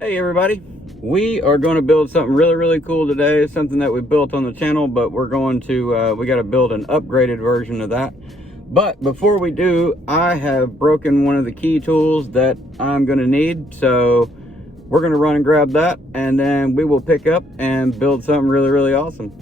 Hey everybody, we are going to build something really cool today. It's something that we built on the channel, but we're going to we got to build an upgraded version of that. But before we do, I have broken one of the key tools that I'm going to need, so we're going to run and grab that, and then we will pick up and build something really awesome.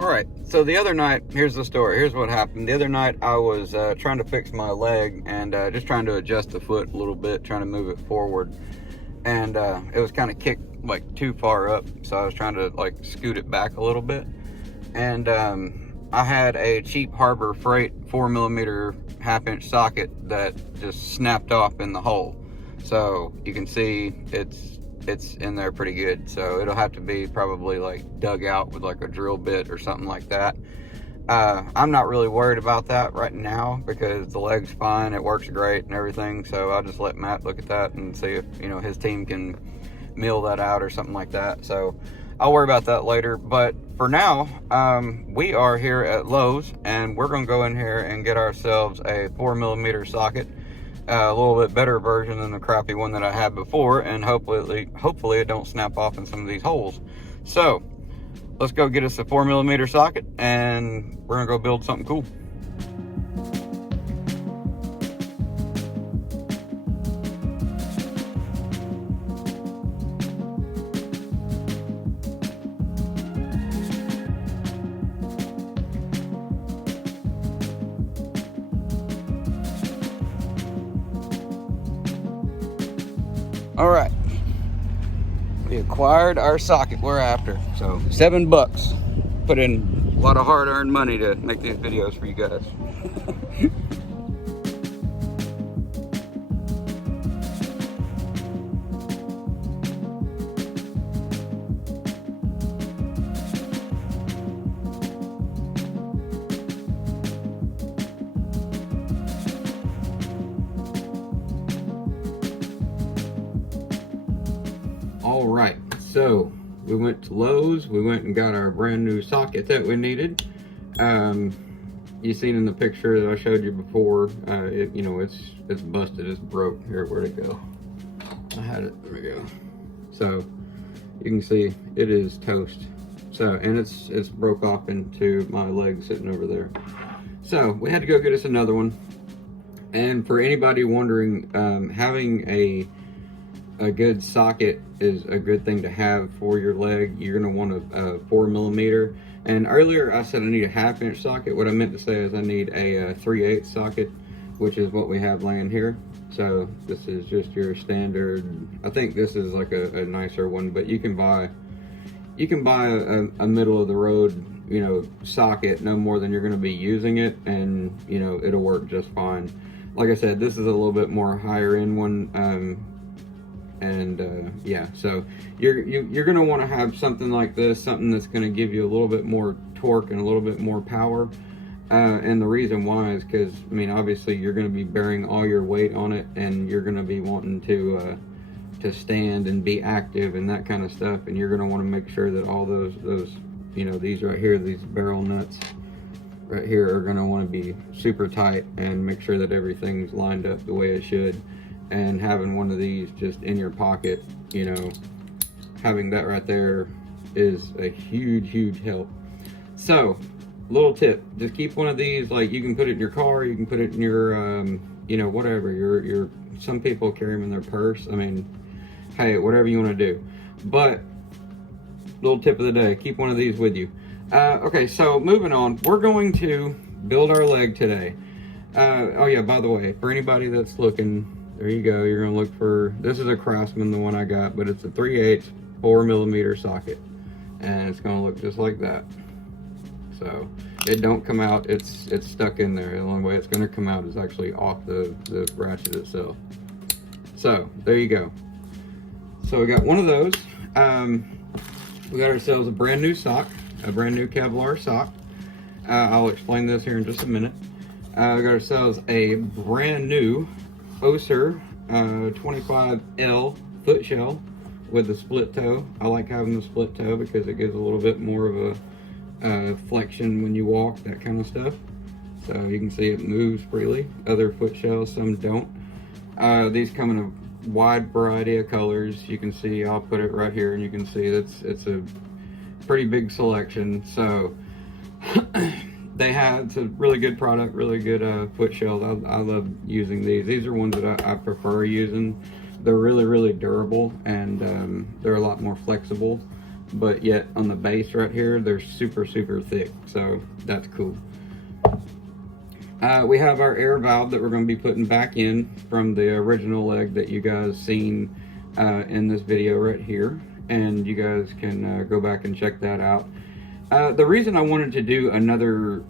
Alright, so the other night, here's the story. Here's what happened. The other night I was trying to fix my leg and just trying to adjust the foot a little bit, trying to move it forward. And it was kind of kicked like too far up, so I was trying to like scoot it back a little bit. And I had a cheap Harbor Freight 4mm 1/2-inch socket that just snapped off in the hole. So you can see it's in there pretty good, so it'll have to be probably like dug out with like a drill bit or something like that. I'm not really worried about that right now because the leg's fine, it works great and everything, so I'll just let Matt look at that and see if, you know, his team can mill that out or something like that. So I'll worry about that later, but for now, we are here at Lowe's and we're gonna go in here and get ourselves a 4mm socket. A little bit better version than the crappy one that I had before, and hopefully it don't snap off in some of these holes. So let's go get us a 4mm socket and we're gonna go build something cool. All right, we acquired our socket we're after. So $7. Put in a lot of hard-earned money to make these videos for you guys. All right, so we went to Lowe's, we went and got our brand new socket that we needed. You seen in the picture that I showed you before, you know, it's busted, it's broke. Here, where'd it go? I had it, there we go. So you can see it is toast. So, and it's broke off into my leg sitting over there. So we had to go get us another one. And for anybody wondering, having a good socket is a good thing to have for your leg. You're going to want a 4mm. And earlier I said I need a 1/2-inch socket. What I meant to say is I need a 3/8 socket, which is what we have laying here. So this is just your standard. I think this is like a nicer one, but you can buy a middle of the road, you know, socket, no more than you're going to be using it, and you know it'll work just fine. Like I said, this is a little bit more higher end one. Yeah, so you're gonna want to have something like this, something that's going to give you a little bit more torque and a little bit more power. And the reason why is because, I mean, obviously you're going to be bearing all your weight on it, and you're going to be wanting to stand and be active and that kind of stuff, and you're going to want to make sure that all those you know, these right here, these barrel nuts right here are going to want to be super tight and make sure that everything's lined up the way it should. And having one of these just in your pocket, you know, having that right there is a huge help. So, little tip, just keep one of these, like you can put it in your car, you can put it in your, you know, whatever, your some people carry them in their purse. I mean, hey, whatever you want to do. But, little tip of the day, keep one of these with you. Okay, so moving on, we're going to build our leg today. Oh yeah, by the way, for anybody that's looking, there you go, you're gonna look for, this is a Craftsman, the one I got, but it's a 3/8 4mm socket, and it's gonna look just like that. So it don't come out, it's stuck in there. The only way it's gonna come out is actually off the ratchet itself. So there you go. So we got one of those. We got ourselves a brand new sock, a brand new Kevlar sock. I'll explain this here in just a minute. We got ourselves a brand new Oser 25L foot shell with the split toe. I like having the split toe because it gives a little bit more of a flexion when you walk, that kind of stuff. So you can see it moves freely. Other foot shells, some don't. These come in a wide variety of colors. You can see, I'll put it right here and you can see it's a pretty big selection. So it's a really good product, really good foot shells. I love using these. These are ones that I prefer using. They're really durable, and they're a lot more flexible, but yet on the base right here, they're super thick, so that's cool. We have our air valve that we're going to be putting back in from the original leg that you guys seen in this video right here, and you guys can go back and check that out. The reason I wanted to do another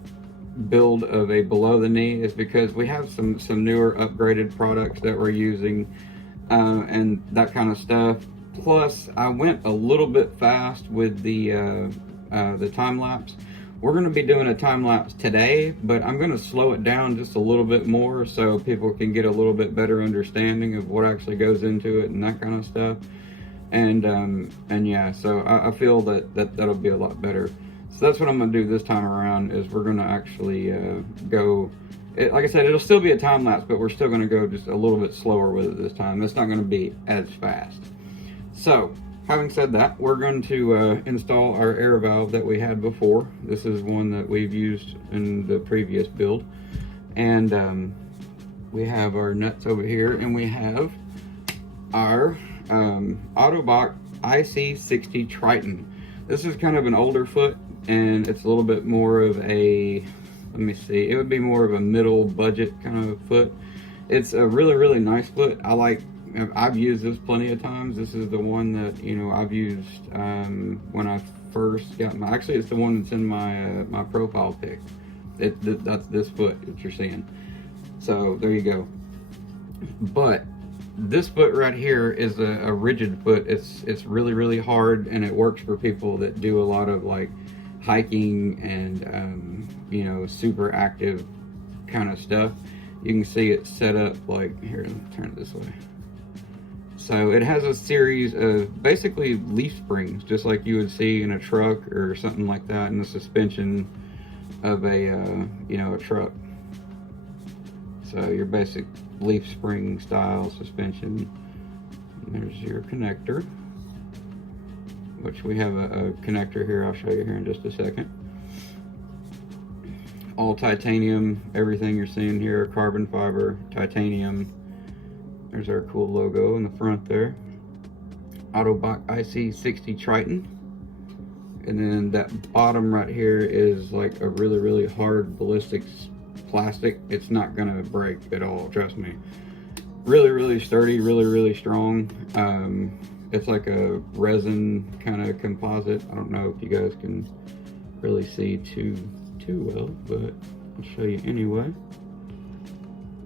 build of a below the knee is because we have some newer upgraded products that we're using and that kind of stuff. Plus, I went a little bit fast with the time lapse. We're going to be doing a time lapse today, but I'm going to slow it down just a little bit more so people can get a little bit better understanding of what actually goes into it and that kind of stuff. And yeah, so I feel that'll be a lot better. So that's what I'm going to do this time around, is we're going to actually go, like I said, it'll still be a time lapse, but we're still going to go just a little bit slower with it this time. It's not going to be as fast. So, having said that, we're going to install our air valve that we had before. This is one that we've used in the previous build. And we have our nuts over here, and we have our Autobach IC60 Triton. This is kind of an older foot, and it's a little bit more of a, let me see, it would be more of a middle budget kind of foot. It's a really nice foot. I've used this plenty of times. This is the one that, you know, I've used when I first got my, actually it's the one that's in my profile pic. That's this foot that you're seeing. So there you go. But this foot right here is a rigid foot. It's really hard, and it works for people that do a lot of like hiking and you know, super active kind of stuff. You can see it set up like, here, let me turn it this way. So it has a series of basically leaf springs, just like you would see in a truck or something like that, in the suspension of a you know, a truck. So your basic leaf spring style suspension. And there's your connector, which we have a connector here. I'll show you here in just a second. All titanium, everything you're seeing here, carbon fiber, titanium. There's our cool logo in the front there. Autobach IC60 Triton. And then that bottom right here is like a really hard ballistics plastic. It's not gonna break at all, trust me. Really sturdy, really strong. It's like a resin kind of composite. I don't know if you guys can really see too well, but I'll show you anyway.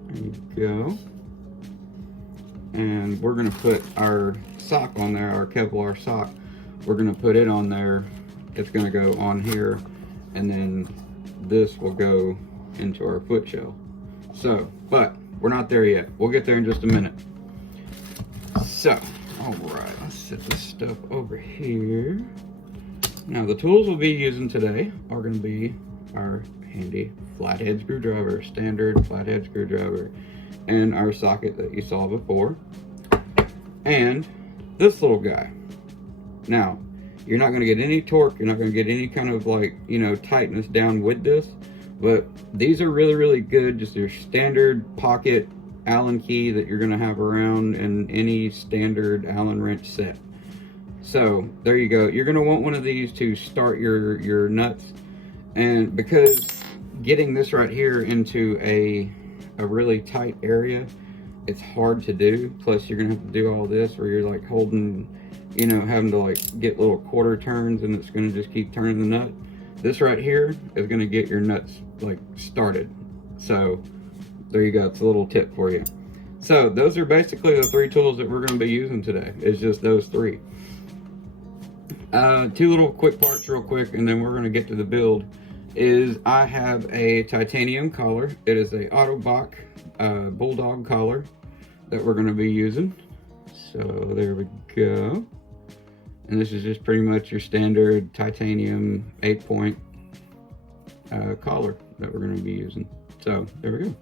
There you go. And we're gonna put our sock on there, our Kevlar sock. We're gonna put it on there. It's gonna go on here, and then this will go into our foot shell. So, but we're not there yet. We'll get there in just a minute. So, all right, let's set this stuff over here. Now, the tools we'll be using today are gonna be our handy flathead screwdriver, standard flathead screwdriver, and our socket that you saw before, and this little guy. Now, you're not going to get any torque, you're not going to get any kind of like, you know, tightness down with this, but these are really good, just your standard pocket Allen key that you're going to have around in any standard Allen wrench set. So there you go. You're going to want one of these to start your nuts, and because getting this right here into a really tight area, it's hard to do. Plus you're gonna have to do all this where you're like holding, you know, having to like get little quarter turns, and it's gonna just keep turning the nut. This right here is gonna get your nuts like started. So there you go, it's a little tip for you. So those are basically the three tools that we're gonna be using today. It's just those three. Two little quick parts real quick, and then we're gonna get to the build. Is I have a titanium collar. It is a Autobach Bulldog collar. that we're going to be using. So there we go. And this is just pretty much your standard titanium 8-point collar that we're going to be using. So there we go.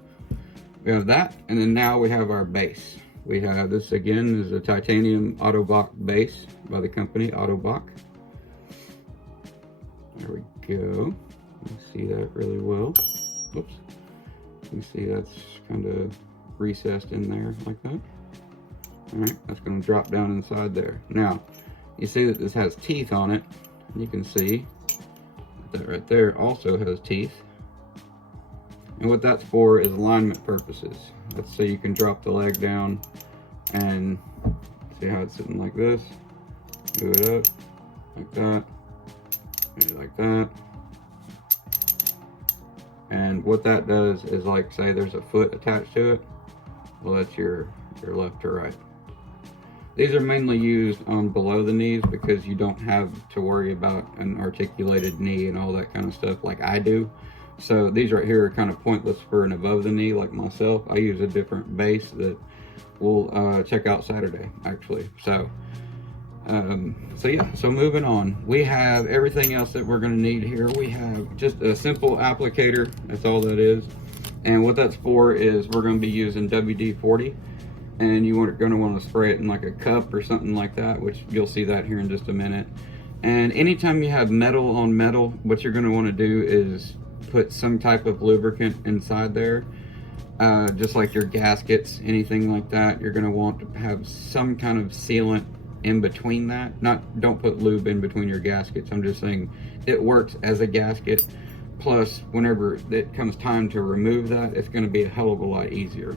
We have that, and then now we have our base. We have this, again, is a titanium Autobach base by the company Autobach. There we go. You see that really well. Whoops. You see that's kind of recessed in there like that. All right, that's going to drop down inside there. Now, you see that this has teeth on it. You can see that right there also has teeth. And what that's for is alignment purposes. That's so you can drop the leg down and see how it's sitting like this. Move it up like that, maybe like that. And what that does is, like, say there's a foot attached to it. Well, that's your left to right. These are mainly used on below the knees because you don't have to worry about an articulated knee and all that kind of stuff like I do. So these right here are kind of pointless for an above the knee like myself. I use a different base that we'll check out Saturday, actually. So yeah, so moving on. We have everything else that we're gonna need here. We have just a simple applicator, that's all that is. And what that's for is we're gonna be using WD-40, and you're gonna wanna spray it in like a cup or something like that, which you'll see that here in just a minute. And anytime you have metal on metal, what you're gonna wanna do is put some type of lubricant inside there, just like your gaskets, anything like that. You're gonna want to have some kind of sealant in between that. Don't put lube in between your gaskets. I'm just saying it works as a gasket. Plus, whenever it comes time to remove that, it's gonna be a hell of a lot easier.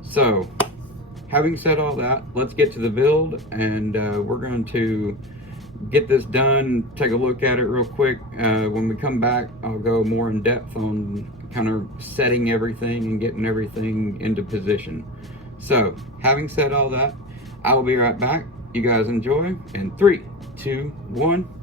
So, having said all that, let's get to the build, and we're going to get this done, take a look at it real quick. When we come back, I'll go more in depth on kind of setting everything and getting everything into position. So, having said all that, I will be right back. You guys enjoy in 3, 2, 1.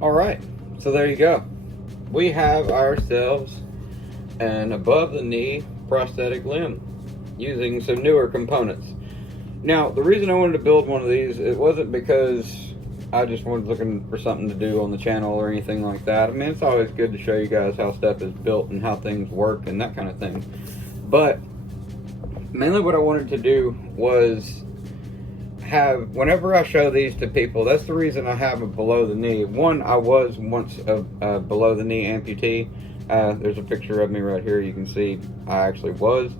All right, so there you go. we have ourselves an above the knee prosthetic limb using some newer components. Now, the reason I wanted to build one of these, it wasn't because I just was looking for something to do on the channel or anything like that. I mean, it's always good to show you guys how stuff is built and how things work and that kind of thing. But mainly what I wanted to do was have, whenever I show these to people, that's the reason I have a below the knee. One, I was once a below the knee amputee. There's a picture of me right here. You can see I actually was.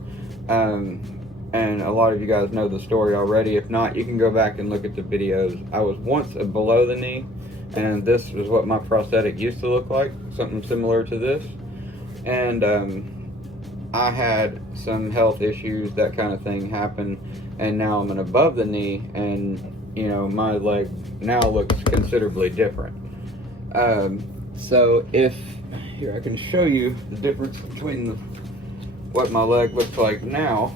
And a lot of you guys know the story already. If not, you can go back and look at the videos. I was once a below the knee, and this is what my prosthetic used to look like, something similar to this. And I had some health issues, that kind of thing happened, and now I'm an above the knee, and you know, my leg now looks considerably different. So if, here I can show you the difference between what my leg looks like now.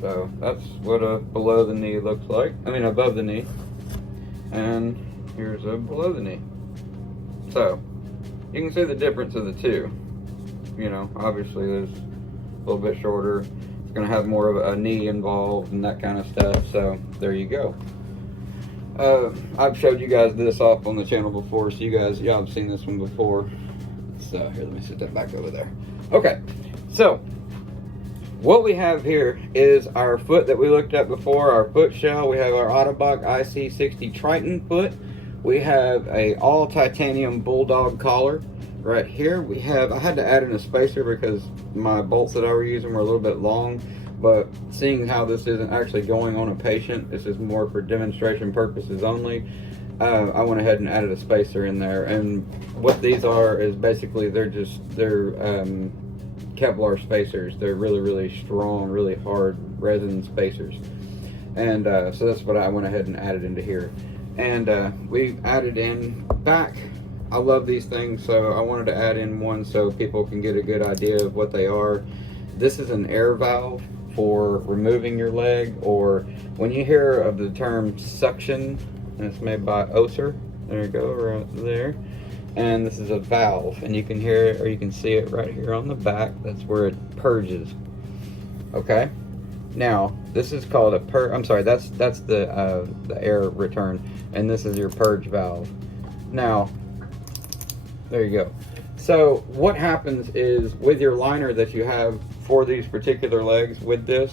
So that's what a below the knee looks like. I mean, above the knee. And here's a below the knee. So you can see the difference of the two. You know, obviously there's a little bit shorter. It's gonna have more of a knee involved and that kind of stuff. So there you go. I've showed you guys this off on the channel before, so you guys, y'all have seen this one before. So here, let me set that back over there. Okay, so what we have here is our foot that we looked at before, our foot shell. We have our Ottobock IC60 Triton foot. We have a all titanium bulldog collar right here. We have, I had to add in a spacer because my bolts that I were using were a little bit long, but seeing how this isn't actually going on a patient, this is more for demonstration purposes only, I went ahead and added a spacer in there. And what these are is basically they're Kevlar spacers. They're really, really strong, really hard resin spacers. And so that's what I went ahead and added into here. And we added in back. I love these things, so I wanted to add in one so people can get a good idea of what they are. This is an air valve for removing your leg, or when you hear of the term suction, and it's made by Oser. There you go, right there. And this is a valve, and you can hear it, or you can see it right here on the back. That's where it purges. Okay. Now this is called a I'm sorry. That's the air return, and this is your purge valve. Now, there you go. So what happens is with your liner that you have for these particular legs with this,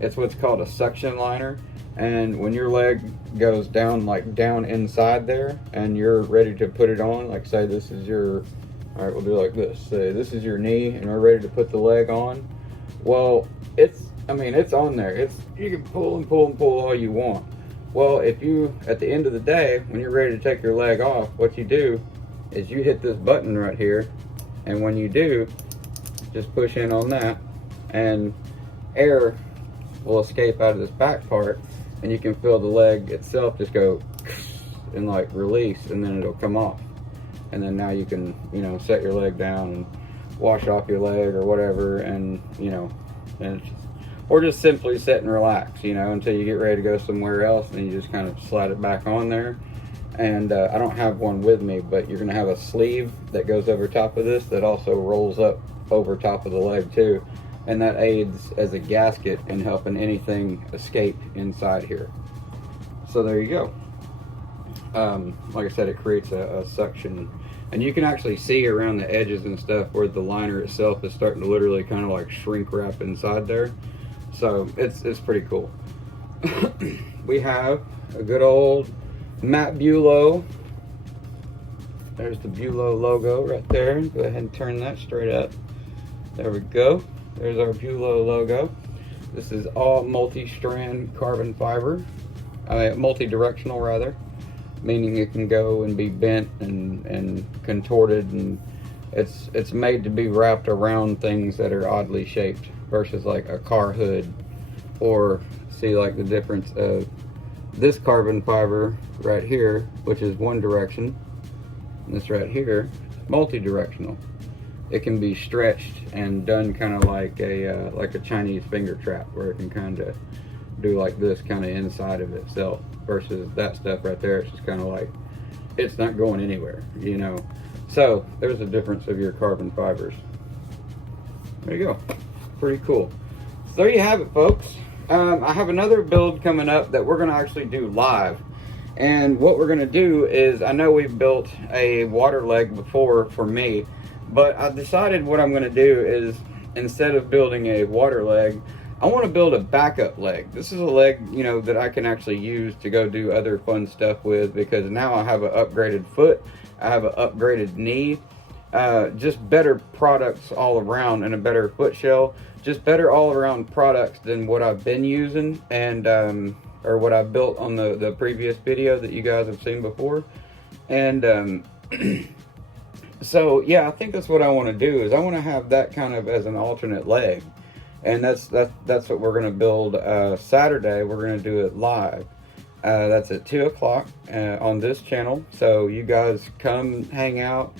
it's what's called a suction liner. And when your leg goes down, like down inside there, and you're ready to put it on, like say this is your, all right, we'll do like this. Say this is your knee, and we're ready to put the leg on. Well, I mean, it's on there. You can pull and pull and pull all you want. Well, if you, at the end of the day, when you're ready to take your leg off, what you do is you hit this button right here, and when you do, just push in on that, and air will escape out of this back part, and you can feel the leg itself just go and like release, and then it'll come off. And then now you can, you know, set your leg down and wash off your leg or whatever, and you know, and it's just, or just simply sit and relax, you know, until you get ready to go somewhere else, and you just kind of slide it back on there. And I don't have one with me, but you're gonna have a sleeve that goes over top of this that also rolls up over top of the leg too. And that aids as a gasket in helping anything escape inside here. So there you go. Like I said, it creates a suction, and you can actually see around the edges and stuff where the liner itself is starting to literally kind of like shrink wrap inside there. So it's pretty cool. We have a good old Matt Bulow. There's the Bulow logo right there. Go ahead and turn that straight up. There we go. There's our Bulow logo. This is all multi-strand carbon fiber, multi-directional rather, meaning it can go and be bent and contorted, and it's made to be wrapped around things that are oddly shaped versus like a car hood, or see like the difference of this carbon fiber right here, which is one direction, and this right here, multi-directional. It can be stretched and done kind of like a Chinese finger trap, where it can kind of do like this kind of inside of itself, versus that stuff right there. It's just kind of like it's not going anywhere, you know. So there's a difference of your carbon fibers. There you go. Pretty cool. So there you have it, folks. I have another build coming up that we're going to actually do live. And what we're going to do is, I know we've built a water leg before for me, but I decided what I'm going to do is, instead of building a water leg, I want to build a backup leg. This is a leg, you know, that I can actually use to go do other fun stuff with, because now I have an upgraded foot, I have an upgraded knee, just better products all around, and a better foot shell, just better all around products than what I've been using, and or what I built on the previous video that you guys have seen before. And so yeah, I think that's what I want to do, is I want to have that kind of as an alternate leg. And that's what we're going to build Saturday. We're going to do it live. That's at 2 o'clock on this channel. So you guys come hang out.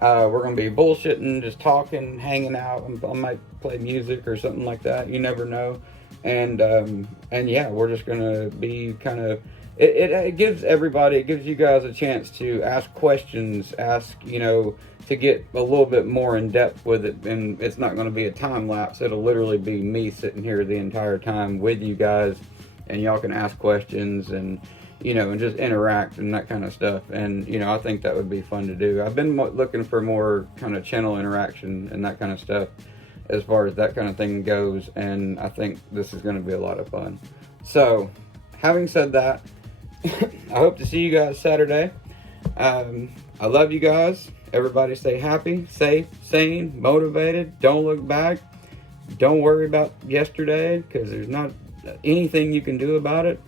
We're going to be bullshitting, just talking, hanging out. I might play music or something like that. You never know. And yeah, we're just going to be kind of... It gives everybody, it gives you guys a chance to ask questions, ask, you know, to get a little bit more in depth with it. And it's not going to be a time lapse. It'll literally be me sitting here the entire time with you guys, and y'all can ask questions and, you know, and just interact and that kind of stuff. And, you know, I think that would be fun to do. I've been looking for more kind of channel interaction and that kind of stuff as far as that kind of thing goes. And I think this is going to be a lot of fun. So, having said that, I hope to see you guys Saturday. I love you guys. Everybody stay happy, safe, sane, motivated. Don't look back. Don't worry about yesterday, because there's not anything you can do about it.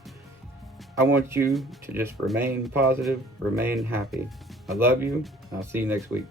I want you to just remain positive, remain happy. I love you. I'll see you next week.